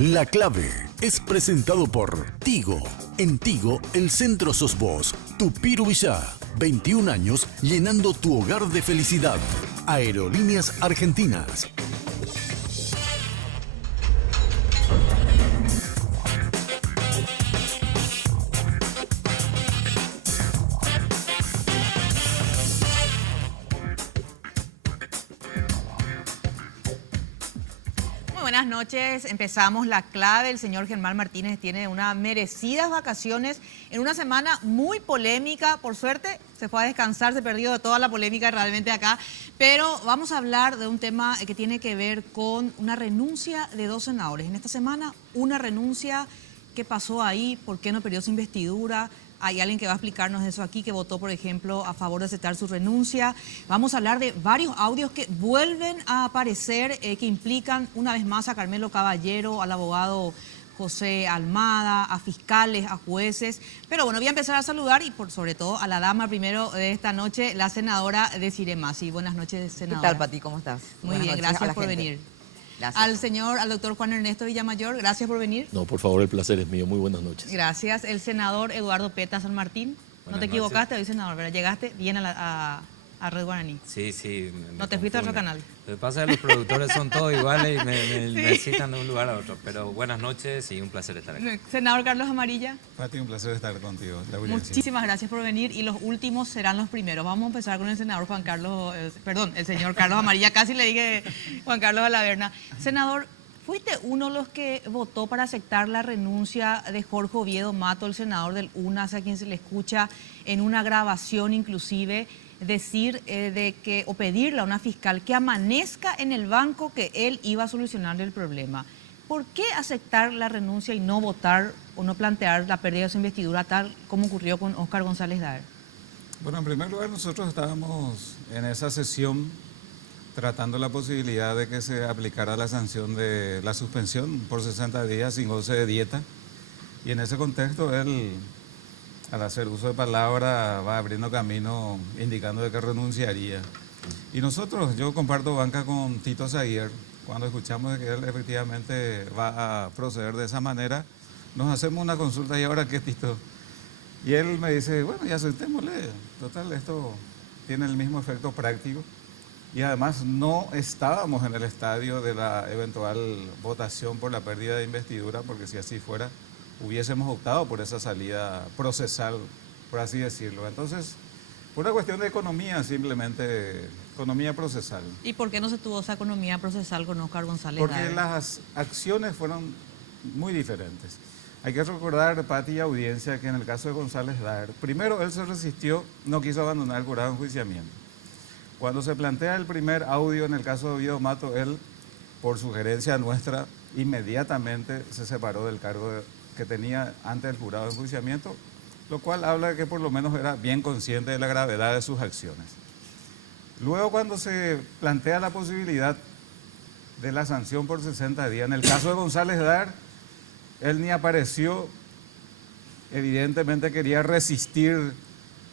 La Clave es presentado por Tigo. En Tigo, el centro sos vos. Tupiru Villá, 21 años llenando tu hogar de felicidad. Aerolíneas Argentinas. Buenas noches, empezamos La Clave. El señor Germán Martínez tiene unas merecidas vacaciones en una semana muy polémica. Por suerte se fue a descansar, se perdió de toda la polémica realmente acá. Pero vamos a hablar de un tema que tiene que ver con una renuncia de 2 senadores. En esta semana, una renuncia. ¿Qué pasó ahí? ¿Por qué no perdió su investidura? Hay alguien que va a explicarnos eso aquí, que votó, por ejemplo, a favor de aceptar su renuncia. Vamos a hablar de varios audios que vuelven a aparecer, que implican una vez más a Carmelo Caballero, al abogado José Almada, a fiscales, a jueces. Pero bueno, voy a empezar a saludar y sobre todo a la dama primero de esta noche, la senadora Desirée Masi. Buenas noches, senadora. ¿Qué tal, Pati? ¿Cómo estás? Muy bien, gracias por venir. Gracias. Al doctor Juan Ernesto Villamayor, gracias por venir. No, por favor, el placer es mío. Muy buenas noches. Gracias. El senador Eduardo Peta San Martín. No te equivocaste hoy, senador, ¿verdad? Llegaste bien a Red Guaraní. Sí. No te fuiste a otro canal. Lo que pasa es que los productores son todos iguales y me necesitan de un lugar a otro. Pero buenas noches y un placer estar aquí. Senador Carlos Amarilla. Pati, un placer estar contigo. Muchísimas gracias por venir y los últimos serán los primeros. Vamos a empezar con el senador el señor Carlos Amarilla. Casi le dije Juan Carlos Alaverna. Senador, ¿fuiste uno de los que votó para aceptar la renuncia de Jorge Oviedo Mato, el senador del UNAS, a quien se le escucha en una grabación inclusive decir o pedirle a una fiscal que amanezca en el banco que él iba a solucionarle el problema? ¿Por qué aceptar la renuncia y no votar o no plantear la pérdida de su investidura tal como ocurrió con Óscar González Daer? Bueno, en primer lugar, nosotros estábamos en esa sesión tratando la posibilidad de que se aplicara la sanción de la suspensión por 60 días sin goce de dieta. Y en ese contexto, él, al hacer uso de palabra, va abriendo camino indicando de que renunciaría. Y nosotros, yo comparto banca con Tito Zaguier. Cuando escuchamos de que él efectivamente va a proceder de esa manera, nos hacemos una consulta. ¿Y ahora qué, Tito? Y él me dice, bueno, ya aceptémosle. Total, esto tiene el mismo efecto práctico. Y además no estábamos en el estadio de la eventual votación por la pérdida de investidura, porque si así fuera, hubiésemos optado por esa salida procesal, por así decirlo. Entonces, por una cuestión de economía, simplemente, economía procesal. ¿Y por qué no se tuvo esa economía procesal con Óscar González Porque Daer? las acciones fueron muy diferentes. Hay que recordar, Pati y audiencia, que en el caso de González Daer, primero él se resistió, no quiso abandonar el jurado de enjuiciamiento. Cuando se plantea el primer audio en el caso de Oviedo Mato, él, por sugerencia nuestra, inmediatamente se separó del cargo que tenía ante el jurado de enjuiciamiento, lo cual habla de que por lo menos era bien consciente de la gravedad de sus acciones. Luego, cuando se plantea la posibilidad de la sanción por 60 días, en el caso de González Daer, él ni apareció, evidentemente quería resistir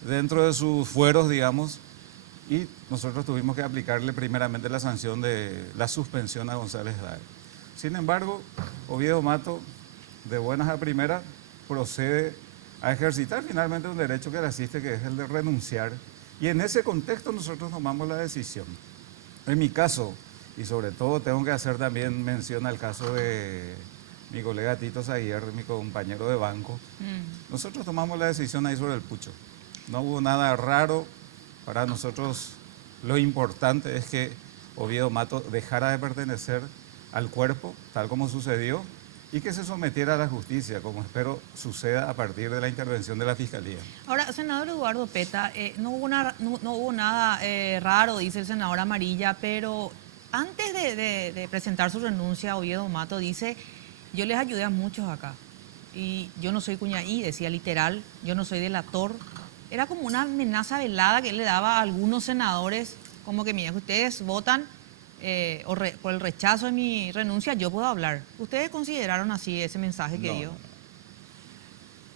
dentro de sus fueros, digamos, y nosotros tuvimos que aplicarle primeramente la sanción de la suspensión a González Daer. Sin embargo, Oviedo Mato, de buenas a primeras, procede a ejercitar finalmente un derecho que le asiste, que es el de renunciar. Y en ese contexto nosotros tomamos la decisión. En mi caso, y sobre todo tengo que hacer también mención al caso de mi colega Tito Zaguier, mi compañero de banco, nosotros tomamos la decisión ahí sobre el pucho. No hubo nada raro. Para nosotros lo importante es que Oviedo Mato dejara de pertenecer al cuerpo, tal como sucedió, y que se sometiera a la justicia, como espero suceda a partir de la intervención de la Fiscalía. Ahora, senador Eduardo Peta, no hubo nada raro, dice el senador Amarilla, pero antes de presentar su renuncia, Oviedo Mato dice, yo les ayudé a muchos acá, y yo no soy cuñaí, decía literal, yo no soy delator. Era como una amenaza velada que él le daba a algunos senadores, como que, mira, ustedes votan por el rechazo de mi renuncia, yo puedo hablar. ¿Ustedes consideraron así ese mensaje que dio?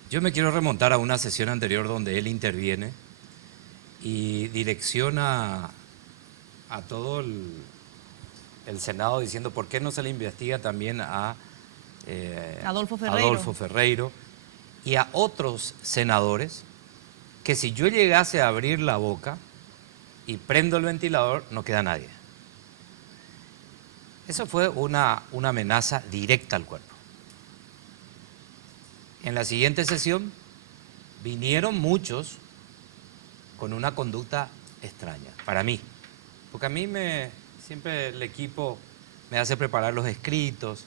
Yo me quiero remontar a una sesión anterior donde él interviene y direcciona a todo el Senado diciendo por qué no se le investiga también a Adolfo Ferreiro. Adolfo Ferreiro, y a otros senadores que si yo llegase a abrir la boca y prendo el ventilador, no queda nadie. Eso fue una amenaza directa al cuerpo. En la siguiente sesión vinieron muchos con una conducta extraña, para mí. Porque a mí siempre el equipo me hace preparar los escritos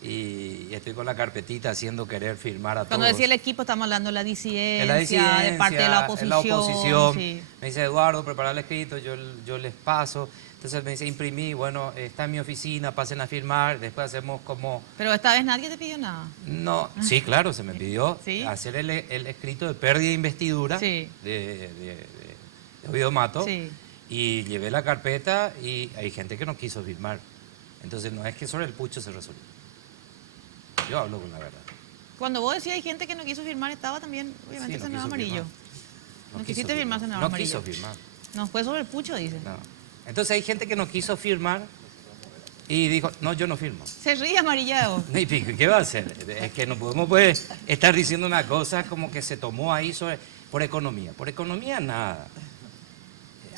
y estoy con la carpetita haciendo querer firmar a todos. Cuando decía el equipo, estamos hablando de la disidencia, de parte de la oposición. La oposición. Sí. Me dice, Eduardo, preparar el escrito, yo les paso. Entonces me dice, imprimí, bueno, está en mi oficina, pasen a firmar, después hacemos como... Pero esta vez nadie te pidió nada. No, sí, claro, se me pidió ¿Sí? hacer el escrito de pérdida de investidura Sí. de Oviedo Mato. Sí. Y llevé la carpeta y hay gente que no quiso firmar. Entonces no es que sobre el pucho se resolvió. Yo hablo con la verdad. Cuando vos decías hay gente que no quiso firmar, estaba también, obviamente, Sí, no senador quiso amarillo. firmar. No quisiste firmar, senador No amarillo. quiso firmar. No, fue sobre el pucho, dice. No. Entonces hay gente que no quiso firmar y dijo, no, yo no firmo. Se ríe amarillado. Y pico, ¿qué va a hacer? Es que no podemos pues, estar diciendo una cosa como que se tomó ahí por economía. Por economía nada.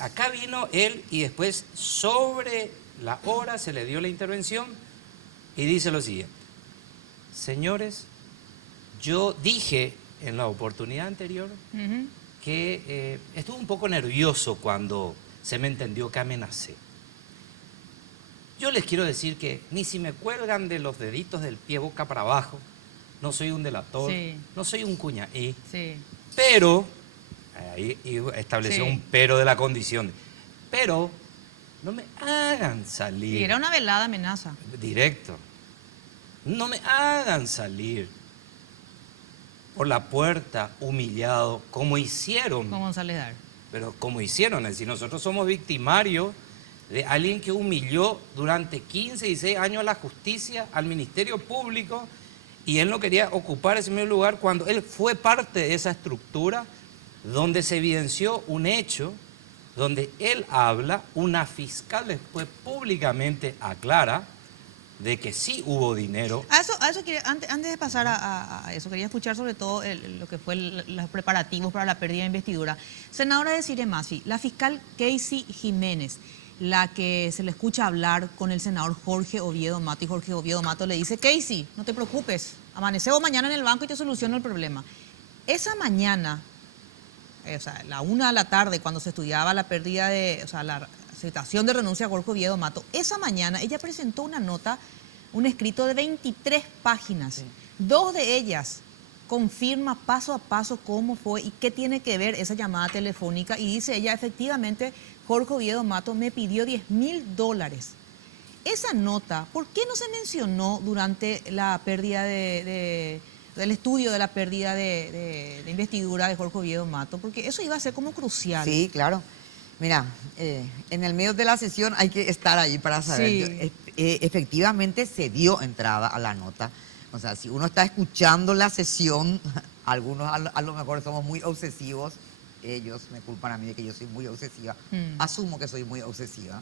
Acá vino él y después sobre la hora se le dio la intervención y dice lo siguiente. Señores, yo dije en la oportunidad anterior que estuve un poco nervioso cuando se me entendió que amenacé. Yo les quiero decir que ni si me cuelgan de los deditos del pie boca para abajo, no soy un delator, Sí. no soy un cuñaí, Sí. pero, ahí estableció Sí. un pero de la condición, pero no me hagan salir. Y era una velada amenaza. Directo. No me hagan salir por la puerta humillado, como hicieron. Con González Dar. Pero como hicieron, es decir, nosotros somos victimarios de alguien que humilló durante 15 y 16 años a la justicia, al Ministerio Público, y él no quería ocupar ese mismo lugar cuando él fue parte de esa estructura donde se evidenció un hecho, donde él habla, una fiscal después públicamente aclara de que sí hubo dinero. A eso quería, antes de pasar a eso, quería escuchar sobre todo lo que fue los preparativos para la pérdida de investidura. Senadora Desirée Massi, la fiscal Casey Jiménez, la que se le escucha hablar con el senador Jorge Oviedo Mato, y Jorge Oviedo Mato le dice, Casey, no te preocupes, amanecemos mañana en el banco y te soluciono el problema. Esa mañana, o sea, la 1 de la tarde, cuando se estudiaba la pérdida de, o sea, la citación de renuncia a Jorge Oviedo Mato, esa mañana ella presentó una nota, un escrito de 23 páginas. Sí. 2 de ellas confirma paso a paso cómo fue y qué tiene que ver esa llamada telefónica. Y dice ella, efectivamente, Jorge Oviedo Mato me pidió $10.000. Esa nota, ¿por qué no se mencionó durante la pérdida del estudio de la pérdida de investidura de Jorge Oviedo Mato? Porque eso iba a ser como crucial. Sí, claro. Mira, en el medio de la sesión hay que estar ahí para saber. Sí. Efectivamente se dio entrada a la nota. O sea, si uno está escuchando la sesión, algunos a lo mejor somos muy obsesivos. Ellos me culpan a mí de que yo soy muy obsesiva. Asumo que soy muy obsesiva.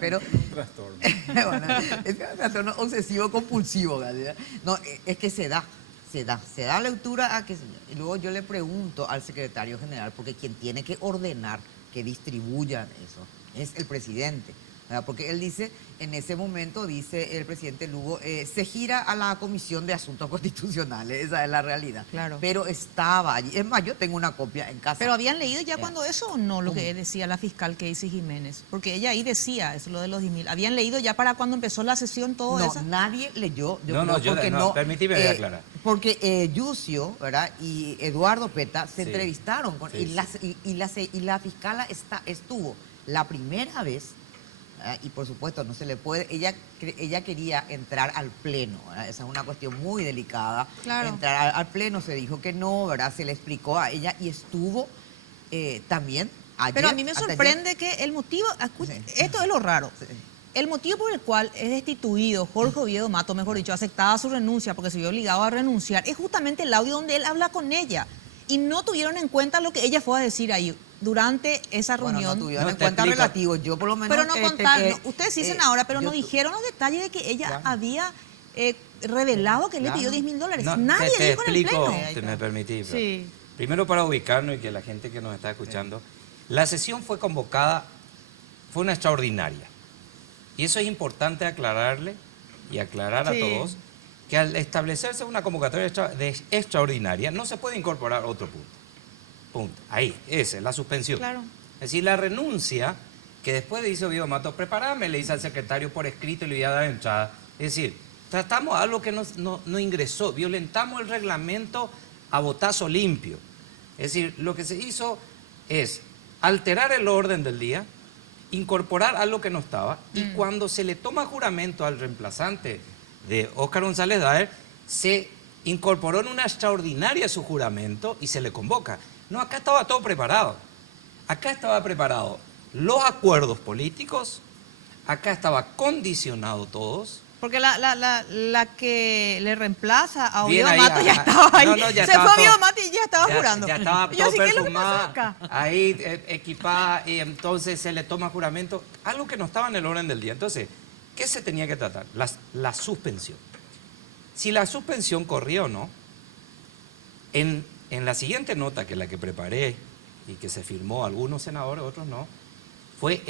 Pero, un trastorno. Bueno, es un trastorno obsesivo compulsivo. ¿Verdad? No, es que se da lectura a que... Y luego yo le pregunto al secretario general, porque quien tiene que ordenar que distribuyan eso es el presidente, ¿verdad? Porque él dice, en ese momento dice el presidente Lugo, se gira a la Comisión de Asuntos Constitucionales, esa es la realidad. Claro. Pero estaba allí, es más, yo tengo una copia en casa. Pero ¿habían leído ya cuando eso o no lo que decía la fiscal Casey Jiménez? Porque ella ahí decía eso, lo de los 10.000. ¿Habían leído ya para cuando empezó la sesión todo eso? No, nadie leyó. Permíteme aclarar. Porque Yucio, ¿verdad? Y Eduardo Peta se entrevistaron con, sí. y la fiscala estuvo la primera vez, ¿verdad? Y por supuesto no se le puede, ella quería entrar al pleno, ¿verdad? Esa es una cuestión muy delicada. Claro. Entrar al pleno, se dijo que no, ¿verdad? Se le explicó a ella y estuvo también ayer. Pero a mí me sorprende que el motivo, esto es lo raro. Sí. El motivo por el cual es destituido Jorge Oviedo Mato, mejor dicho, aceptaba su renuncia porque se vio obligado a renunciar, es justamente el audio donde él habla con ella. Y no tuvieron en cuenta lo que ella fue a decir ahí durante esa reunión. No tuvieron en cuenta relativos, yo por lo menos... Pero no contaron, ustedes dicen ahora, pero no dijeron los detalles de que ella había revelado que él le pidió Claro. $10.000. No, Nadie te dijo en el explico, pleno. si me permitís. Sí. Primero, para ubicarnos y que la gente que nos está escuchando, la sesión fue convocada, fue una extraordinaria. Y eso es importante aclararle y aclarar a Sí. todos que al establecerse una convocatoria extraordinaria no se puede incorporar otro punto. Punto. Ahí, esa es la suspensión. Claro. Es decir, la renuncia que después dice Oviedo Matos, preparame, le dice al secretario por escrito y le voy a dar entrada. Es decir, tratamos algo que no ingresó, violentamos el reglamento a botazo limpio. Es decir, lo que se hizo es alterar el orden del día, incorporar algo que no estaba, y cuando se le toma juramento al reemplazante de Óscar González Daer, se incorporó en una extraordinaria su juramento y se le convoca. No, acá estaba todo preparado. Acá estaba preparado los acuerdos políticos, acá estaba condicionado todos. Porque la que le reemplaza a Bien Oviedo ahí, Matos ya ajá. estaba ahí. No, no, ya Se estaba fue Oviedo todo. Matos y ya estaba jurando. Ya estaba Y todo yo, ¿qué es lo que pasó perfumada, acá? ahí equipada, y entonces se le toma juramento, algo que no estaba en el orden del día. Entonces, ¿qué se tenía que tratar? La suspensión. Si la suspensión corría o no, en la siguiente nota, que es la que preparé y que se firmó, algunos senadores, otros no, fue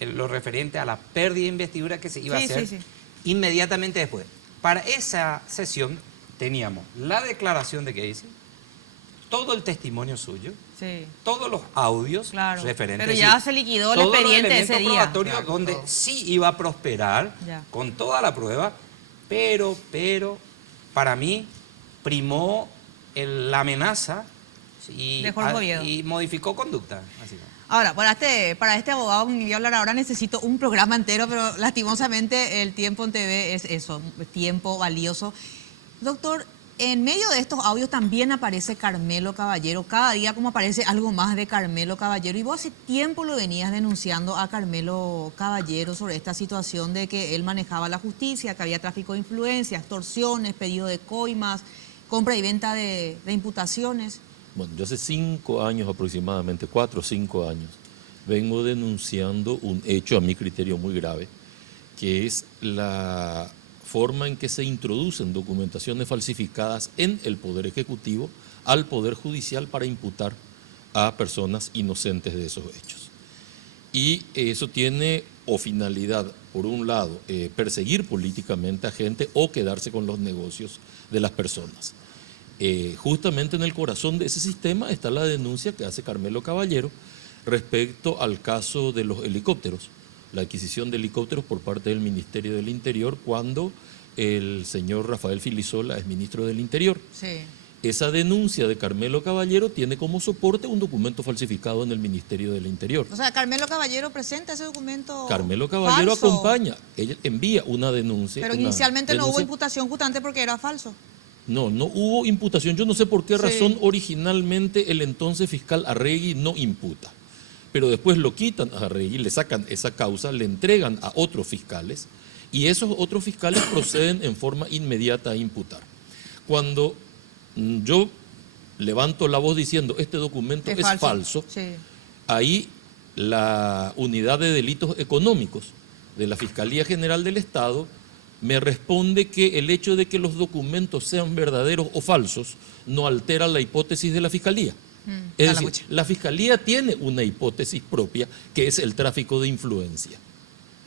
lo referente a la pérdida de investidura que se iba a Sí, hacer sí, sí. inmediatamente después. Para esa sesión teníamos la declaración de Casey, todo el testimonio suyo, Sí. todos los audios Claro, referentes. pero es ya decir, se liquidó el todos los expediente elementos ese día. probatorios Claro, donde todo. sí iba a prosperar Ya. con toda la prueba, pero para mí primó la amenaza De Jorge Oviedo. y modificó conducta. Así que. Ahora, para este abogado con quien voy a hablar ahora necesito un programa entero, pero lastimosamente el tiempo en TV es eso, tiempo valioso. Doctor, en medio de estos audios también aparece Carmelo Caballero. Cada día como aparece algo más de Carmelo Caballero. Y vos hace tiempo lo venías denunciando a Carmelo Caballero sobre esta situación de que él manejaba la justicia, que había tráfico de influencia, extorsiones, pedido de coimas, compra y venta de imputaciones. Bueno, yo hace 5 años aproximadamente, 4 o 5 años, vengo denunciando un hecho a mi criterio muy grave, que es la forma en que se introducen documentaciones falsificadas en el Poder Ejecutivo al Poder Judicial para imputar a personas inocentes de esos hechos. Y eso tiene o finalidad, por un lado, perseguir políticamente a gente o quedarse con los negocios de las personas. Justamente en el corazón de ese sistema está la denuncia que hace Carmelo Caballero respecto al caso de los helicópteros, la adquisición de helicópteros por parte del Ministerio del Interior cuando el señor Rafael Filisola es ministro del Interior. Sí. Esa denuncia de Carmelo Caballero tiene como soporte un documento falsificado en el Ministerio del Interior. O sea, Carmelo Caballero presenta ese documento Carmelo Caballero falso. acompaña, ella envía una denuncia. Pero una inicialmente no hubo denuncia. imputación justamente porque era falso. No hubo imputación. Yo no sé por qué Sí. razón originalmente el entonces fiscal Arregui no imputa. Pero después lo quitan a Arregui, le sacan esa causa, le entregan a otros fiscales y esos otros fiscales proceden en forma inmediata a imputar. Cuando yo levanto la voz diciendo este documento es falso, Sí. ahí la unidad de delitos económicos de la Fiscalía General del Estado me responde que el hecho de que los documentos sean verdaderos o falsos no altera la hipótesis de la Fiscalía. Es decir, la Fiscalía tiene una hipótesis propia que es el tráfico de influencia.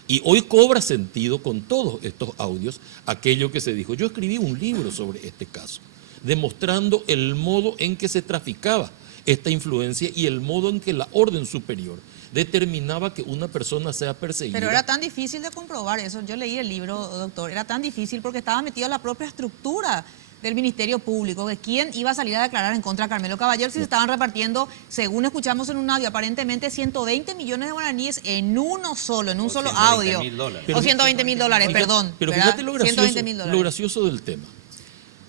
Y hoy cobra sentido con todos estos audios aquello que se dijo. Yo escribí un libro sobre este caso, demostrando el modo en que se traficaba esta influencia y el modo en que la orden superior determinaba que una persona sea perseguida. Pero era tan difícil de comprobar eso. Yo leí el libro, doctor. Era tan difícil porque estaba metido en la propia estructura del Ministerio Público, de quién iba a salir a declarar en contra de Carmelo Caballero si se estaban repartiendo, según escuchamos en un audio, aparentemente 120 millones de guaraníes en uno solo, en un solo audio. $120,000. O 120.000 dólares, perdón. Pero ¿verdad? fíjate lo gracioso del tema.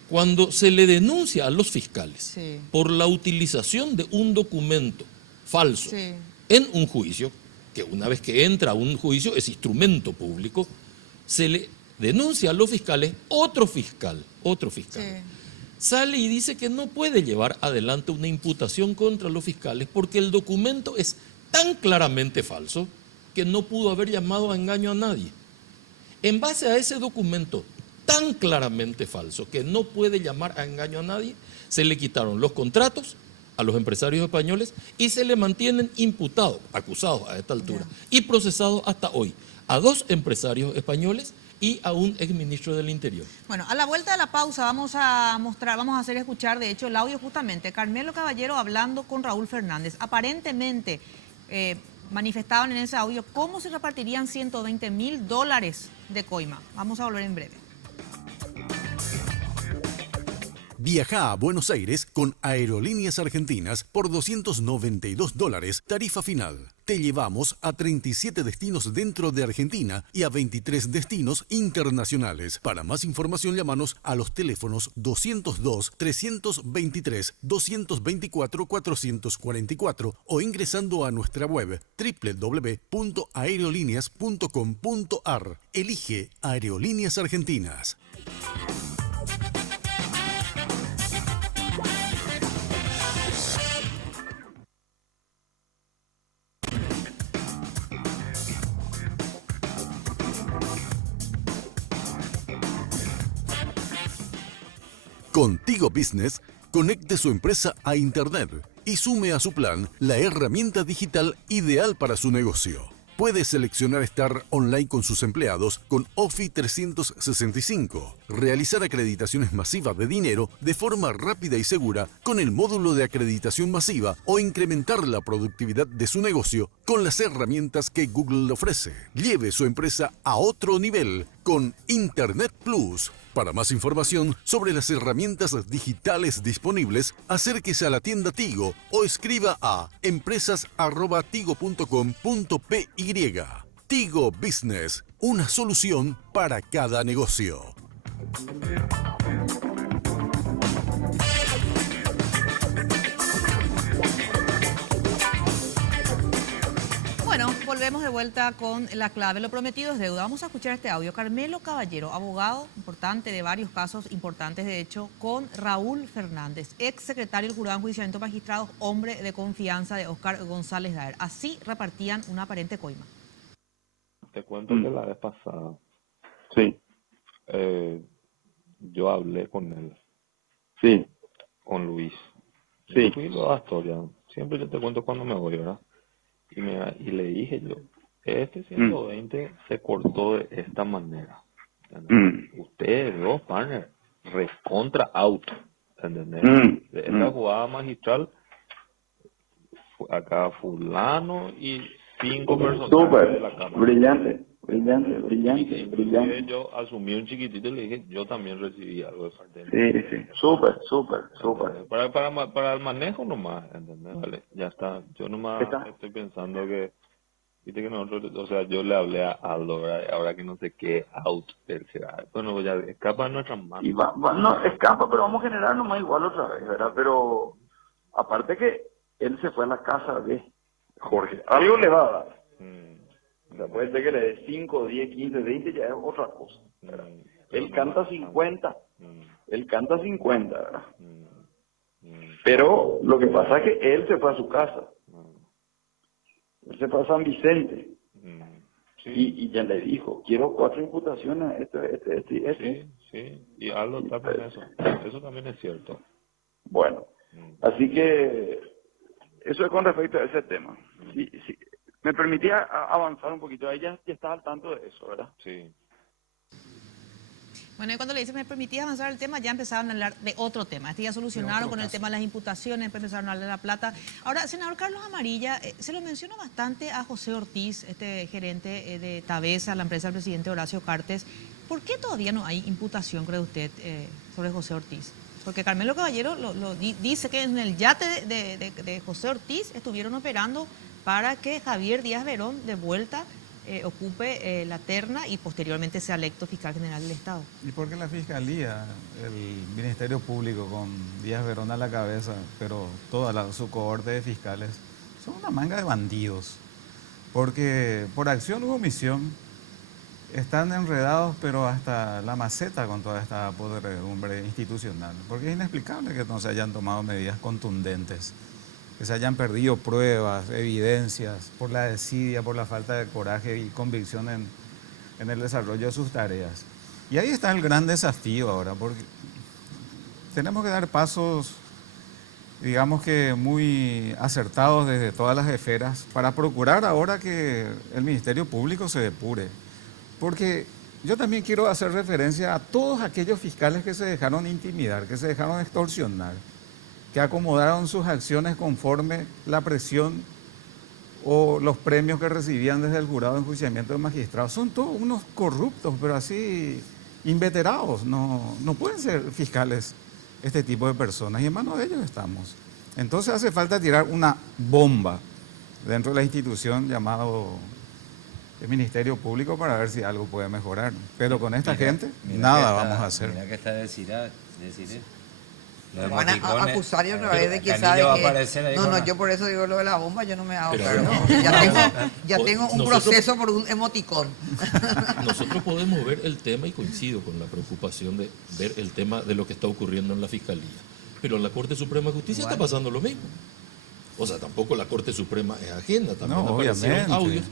Cuando se le denuncia a los fiscales Sí. por la utilización de un documento falso Sí. en un juicio, que una vez que entra a un juicio es instrumento público, se le denuncia a los fiscales, otro fiscal, Sí. sale y dice que no puede llevar adelante una imputación contra los fiscales porque el documento es tan claramente falso que no pudo haber llamado a engaño a nadie. En base a ese documento tan claramente falso que no puede llamar a engaño a nadie, se le quitaron los contratos a los empresarios españoles y se le mantienen imputados, acusados a esta altura y procesados hasta hoy a 2 empresarios españoles y a un exministro del Interior. Bueno, a la vuelta de la pausa vamos a hacer escuchar, de hecho, el audio justamente, Carmelo Caballero hablando con Raúl Fernández. Aparentemente manifestaban en ese audio cómo se repartirían $120.000 de coima. Vamos a volver en breve. Viaja a Buenos Aires con Aerolíneas Argentinas por $292, tarifa final. Te llevamos a 37 destinos dentro de Argentina y a 23 destinos internacionales. Para más información, llámanos a los teléfonos 202-323-224-444 o ingresando a nuestra web www.aerolíneas.com.ar. Elige Aerolíneas Argentinas. Contigo Business, conecte su empresa a Internet y sume a su plan la herramienta digital ideal para su negocio. Puede seleccionar estar online con sus empleados con Office 365, realizar acreditaciones masivas de dinero de forma rápida y segura con el módulo de acreditación masiva o incrementar la productividad de su negocio con las herramientas que Google le ofrece. Lleve su empresa a otro nivel con Internet Plus. Para más información sobre las herramientas digitales disponibles, acérquese a la tienda Tigo o escriba a empresas@tigo.com.py. Tigo Business, una solución para cada negocio. Bueno, volvemos de vuelta con la clave. Lo prometido es deuda. Vamos a escuchar este audio. Carmelo Caballero, abogado importante de varios casos importantes, de hecho, con Raúl Fernández, ex secretario del Jurado de Enjuiciamiento de Magistrados, hombre de confianza de Óscar González Daer. Así repartían una aparente coima. Te cuento que la vez pasada Sí, yo hablé con él, sí, con Luis. Sí. Yo fui a Astoria. Siempre yo te cuento cuando me voy, ¿verdad? Y le dije yo, este 120 se cortó de esta manera. Ustedes dos, partner, recontra out. ¿Entendés? De esta jugada magistral, acá fulano y 5 personas de súper, la cámara. brillante. Inclusive yo asumí un chiquitito y le dije, yo también recibí algo de parte de él. Sí, súper. Para el manejo nomás, ¿entendés? Vale, ya está. Yo nomás estoy pensando que, viste que nosotros, o sea, yo le hablé a Aldo, ¿verdad? Ahora que no sé qué, out, él será. Bueno, ya escapa de nuestras manos. Y no, escapa, pero vamos a generar nomás igual otra vez, ¿verdad? Pero, aparte que él se fue a la casa de Jorge. Algo le va a dar. O sea, puede ser que le dé 5, 10, 15, 20, ya es otra cosa, ¿verdad? Él canta 50. Él canta 50, ¿verdad? Pero lo que pasa es que él se fue a su casa. Él se fue a San Vicente. Sí. Y ya le dijo, quiero 4 imputaciones, esto. Sí. Y Aldo está con eso. Eso también es cierto. Bueno, así que eso es con respecto a ese tema. Sí. Me permitía avanzar un poquito, ahí ya estás al tanto de eso, ¿verdad? Sí. Bueno, y cuando le dice me permitía avanzar el tema, ya empezaron a hablar de otro tema. Este ya solucionaron con el tema de las imputaciones, empezaron a hablar de la plata. Ahora, senador Carlos Amarilla, se lo menciona bastante a José Ortiz, este gerente de Tabesa, la empresa del presidente Horacio Cartes. ¿Por qué todavía no hay imputación, cree usted, sobre José Ortiz? Porque Carmelo Caballero dice que en el yate de José Ortiz estuvieron operando para que Javier Díaz Verón de vuelta ocupe la terna y posteriormente sea electo fiscal general del Estado. ¿Y por qué la Fiscalía, el Ministerio Público con Díaz Verón a la cabeza, pero toda su cohorte de fiscales, son una manga de bandidos? Porque por acción u omisión están enredados, pero hasta la maceta con toda esta podredumbre institucional. Porque es inexplicable que no se hayan tomado medidas contundentes, que se hayan perdido pruebas, evidencias, por la desidia, por la falta de coraje y convicción en el desarrollo de sus tareas. Y ahí está el gran desafío ahora, porque tenemos que dar pasos, digamos que muy acertados desde todas las esferas para procurar ahora que el Ministerio Público se depure. Porque yo también quiero hacer referencia a todos aquellos fiscales que se dejaron intimidar, que se dejaron extorsionar, que acomodaron sus acciones conforme la presión o los premios que recibían desde el jurado de enjuiciamiento de magistrados. Son todos unos corruptos, pero así inveterados. No pueden ser fiscales este tipo de personas y en manos de ellos estamos. Entonces hace falta tirar una bomba dentro de la institución llamado el Ministerio Público para ver si algo puede mejorar. Pero con esta gente nada vamos a hacer. Mira que está decir Me van a acusar otra vez de que sabe que... No, yo por eso digo lo de la bomba, yo no me hago cargo. Ya tengo un proceso por un emoticón. Nosotros podemos ver el tema, y coincido con la preocupación de ver el tema de lo que está ocurriendo en la Fiscalía. Pero en la Corte Suprema de Justicia está pasando lo mismo. O sea, tampoco la Corte Suprema es ajena, también aparecieron audios.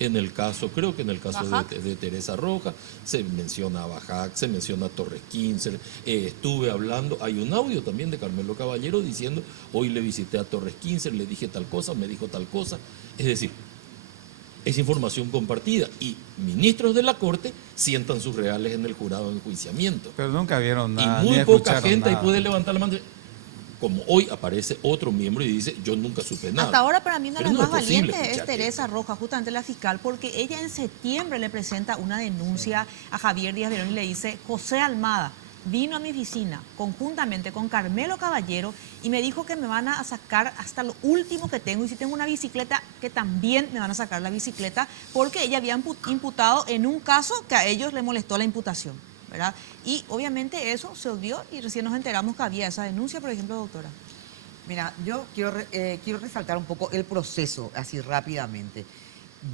En el caso, creo que en el caso de Teresa Rojas, se menciona a Bajac, se menciona a Torres Quincer, estuve hablando, hay un audio también de Carmelo Caballero diciendo, hoy le visité a Torres Quincer, le dije tal cosa, me dijo tal cosa. Es decir, es información compartida y ministros de la Corte sientan sus reales en el jurado de enjuiciamiento. Pero nunca vieron nada. Y muy poca gente ahí puede levantar la mano. Como hoy aparece otro miembro y dice, yo nunca supe nada. Hasta ahora para mí una de las más valientes es que Teresa Rojas, justamente la fiscal, porque ella en septiembre le presenta una denuncia a Javier Díaz Verón y le dice, José Almada vino a mi oficina conjuntamente con Carmelo Caballero y me dijo que me van a sacar hasta lo último que tengo y si tengo una bicicleta, que también me van a sacar la bicicleta, porque ella había imputado en un caso que a ellos le molestó la imputación, ¿verdad? Y obviamente eso se odió y recién nos enteramos que había esa denuncia, por ejemplo, doctora. Mira, yo quiero resaltar un poco el proceso, así rápidamente.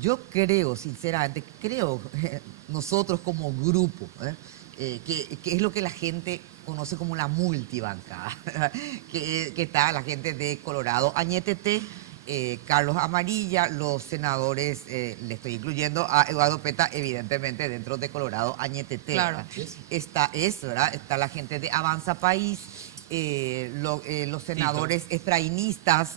Yo creo, sinceramente, nosotros como grupo, que es lo que la gente conoce como la multibancada, que está la gente de Colorado, Añetete, Carlos Amarilla, los senadores, le estoy incluyendo a Eduardo Peta, evidentemente dentro de Colorado, Añetete. Claro. Está la gente de Avanza País, los senadores efrainistas,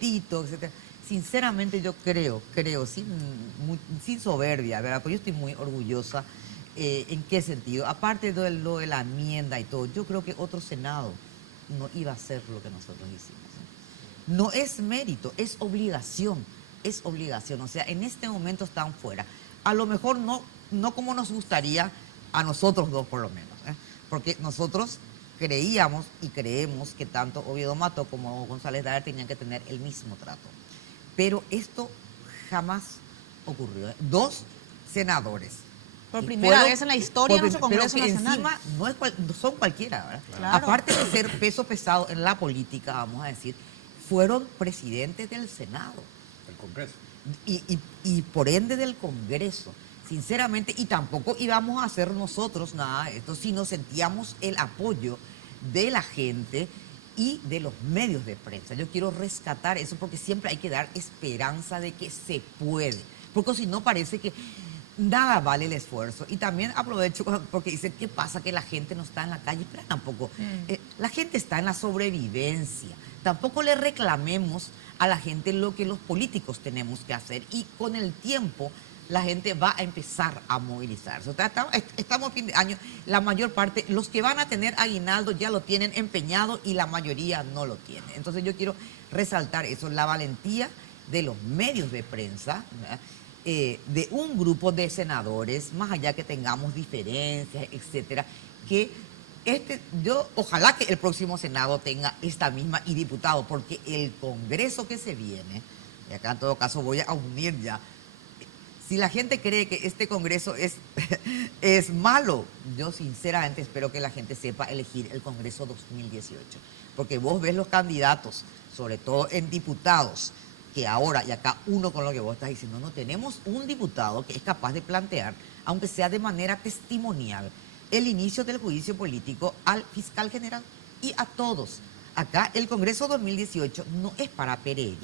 Tito, etc. Sinceramente yo creo, sin soberbia, ¿verdad? Pues yo estoy muy orgullosa. ¿En qué sentido? Aparte de lo de la enmienda y todo, yo creo que otro Senado no iba a hacer lo que nosotros hicimos. No es mérito, es obligación, o sea, en este momento están fuera. A lo mejor no como nos gustaría, a nosotros dos por lo menos, porque nosotros creíamos y creemos que tanto Oviedo Mato como González Daer tenían que tener el mismo trato. Pero esto jamás ocurrió. 2 senadores. Por primera vez en la historia de nuestro Congreso Nacional. Encima no son cualquiera, ¿verdad? Claro. Aparte de ser peso pesado en la política, vamos a decir, fueron presidentes del Senado. Del Congreso. Y por ende del Congreso. Sinceramente, y tampoco íbamos a hacer nosotros nada de esto si no sentíamos el apoyo de la gente y de los medios de prensa. Yo quiero rescatar eso porque siempre hay que dar esperanza de que se puede. Porque si no parece que nada vale el esfuerzo. Y también aprovecho porque dicen, ¿qué pasa? Que la gente no está en la calle. Pero tampoco. La gente está en la sobrevivencia. Tampoco le reclamemos a la gente lo que los políticos tenemos que hacer. Y con el tiempo la gente va a empezar a movilizarse. O sea, estamos a fin de año, la mayor parte, los que van a tener aguinaldo ya lo tienen empeñado y la mayoría no lo tiene. Entonces yo quiero resaltar eso, la valentía de los medios de prensa, de un grupo de senadores, más allá que tengamos diferencias, etcétera, que ojalá que el próximo Senado tenga esta misma y diputado, porque el Congreso que se viene, y acá en todo caso voy a unir ya, si la gente cree que este Congreso es malo, yo sinceramente espero que la gente sepa elegir el Congreso 2018, porque vos ves los candidatos, sobre todo en diputados, que ahora, y acá uno con lo que vos estás diciendo, no tenemos un diputado que es capaz de plantear, aunque sea de manera testimonial, el inicio del juicio político al fiscal general y a todos. Acá el Congreso 2018 no es para Peredi,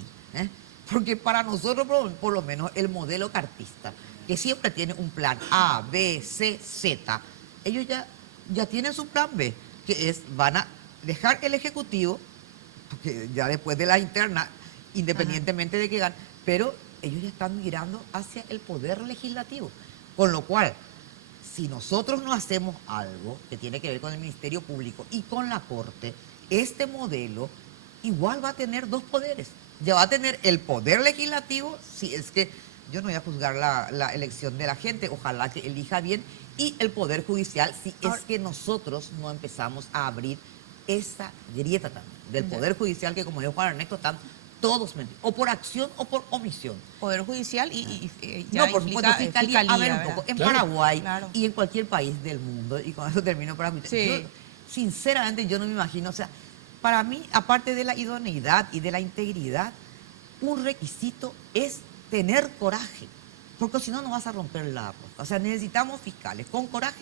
porque para nosotros, por lo menos, el modelo cartista que siempre tiene un plan A, B, C, Z, ellos ya tienen su plan B, que es, van a dejar el Ejecutivo, porque ya después de la interna, independientemente de que ganen, pero ellos ya están mirando hacia el poder legislativo. Con lo cual, si nosotros no hacemos algo que tiene que ver con el Ministerio Público y con la Corte, este modelo igual va a tener dos poderes. Ya va a tener el poder legislativo, si es que yo no voy a juzgar la elección de la gente, ojalá que elija bien, y el poder judicial, si es que nosotros no empezamos a abrir esa grieta también del poder judicial, que como dijo Juan Ernesto, están todos metidos, o por acción o por omisión. Poder judicial y ya no, por supuesto, fiscalía. A ver, un poco, en Paraguay y en cualquier país del mundo, y con eso termino para mí. Sí. Sinceramente, yo no me imagino, o sea, para mí, aparte de la idoneidad y de la integridad, un requisito es tener coraje, porque si no, no vas a romper la rosca. O sea, necesitamos fiscales con coraje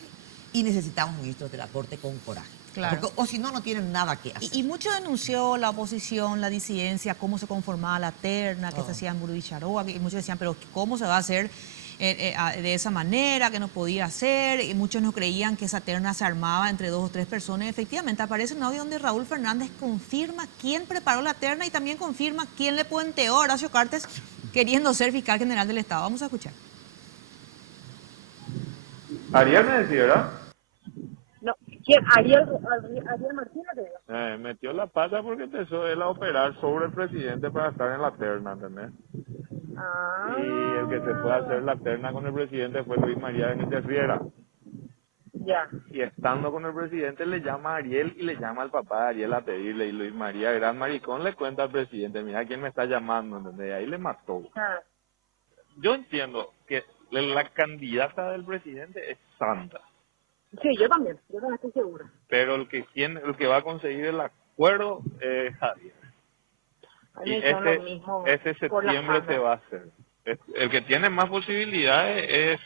y necesitamos ministros de la Corte con coraje. Claro. Porque, o si no, no tienen nada que hacer. Y mucho denunció la oposición, la disidencia, cómo se conformaba la terna, que se hacía en Burubicharoa, y muchos decían, pero ¿cómo se va a hacer de esa manera, que no podía hacer? Y muchos no creían que esa terna se armaba entre 2 o 3 personas. Efectivamente, aparece un audio donde Raúl Fernández confirma quién preparó la terna y también confirma quién le puenteó a Horacio Cartes queriendo ser fiscal general del Estado. Vamos a escuchar. Ariel me decía, ¿verdad? No, ¿quién? Ariel Martínez. Metió la pata porque empezó él a operar sobre el presidente para estar en la terna, ¿entendés? Ah. Y el que se fue a hacer la terna con el presidente fue Luis María Benítez Riera. Ya. Y estando con el presidente le llama a Ariel y le llama al papá de Ariel a pedirle. Y Luis María, gran maricón, le cuenta al presidente, mira quién me está llamando, ¿entendés? Y ahí le mató. Ah. Yo entiendo que la candidata del presidente es santa. Sí, yo también estoy segura. Pero el que va a conseguir el acuerdo es Javier. Y ese septiembre se va a hacer. El que tiene más posibilidades es